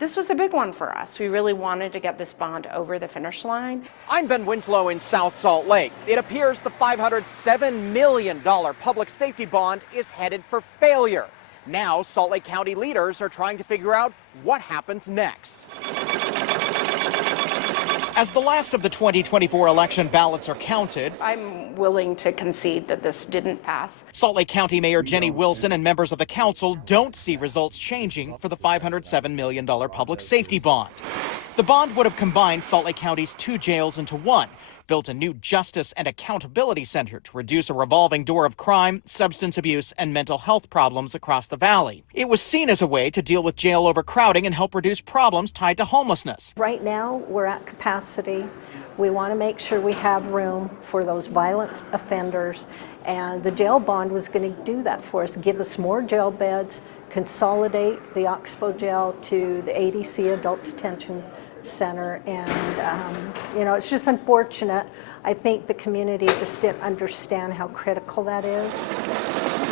This was a big one for us. We really wanted to get this bond over the finish line. I'm Ben Winslow in South Salt Lake. It appears the $507 million public safety bond is headed for failure. Now, Salt Lake County leaders are trying to figure out what happens next. As the last of the 2024 election ballots are counted, I'm willing to concede that this didn't pass. Salt Lake County Mayor Jenny Wilson and members of the council don't see results changing for the $507 million public safety bond. The bond would have combined Salt Lake County's 2 jails into one, built a new justice and accountability center to reduce a revolving door of crime, substance abuse, and mental health problems across the valley. It was seen as a way to deal with jail overcrowding and help reduce problems tied to homelessness. Right now, we're at capacity. We want to make sure we have room for those violent offenders, and the jail bond was going to do that for us, give us more jail beds, consolidate the Oxbow jail to the ADC Adult Detention Center, and it's just unfortunate. I think the community just didn't understand how critical that is.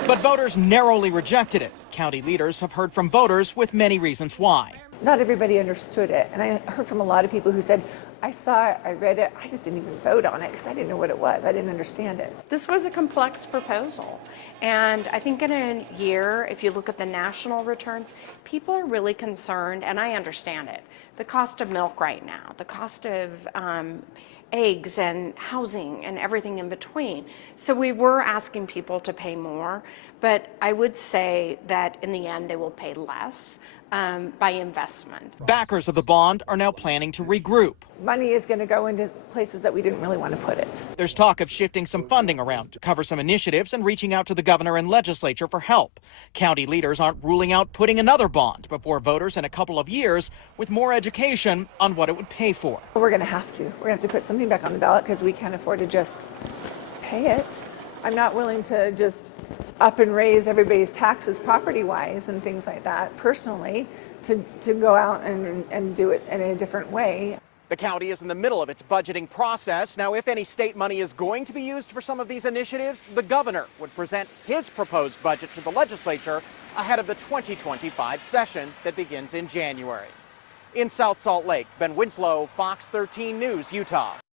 But voters narrowly rejected it. County leaders have heard from voters with many reasons why. Not everybody understood it, and I heard from a lot of people who said, I saw it, I read it, I just didn't even vote on it because I didn't know what it was. I didn't understand it. This was a complex proposal, and I think in a year, if you look at the national returns, people are really concerned, and I understand it. The cost of milk right now, the cost of eggs and housing and everything in between. So we were asking people to pay more, but I would say that in the end they will pay less by investment. Backers of the bond are now planning to regroup. Money is going to go into places that we didn't really want to put it. There's talk of shifting some funding around to cover some initiatives and reaching out to the governor and legislature for help. County leaders aren't ruling out putting another bond before voters in a couple of years with more education on what it would pay for. We're going to have to. We're going to have to put something back on the ballot because we can't afford to just pay it. I'm not willing to just up and raise everybody's taxes property-wise and things like that personally to go out and do it in a different way. The county is in the middle of its budgeting process. Now, if any state money is going to be used for some of these initiatives, the governor would present his proposed budget to the legislature ahead of the 2025 session that begins in January. In South Salt Lake, Ben Winslow, Fox 13 News, Utah.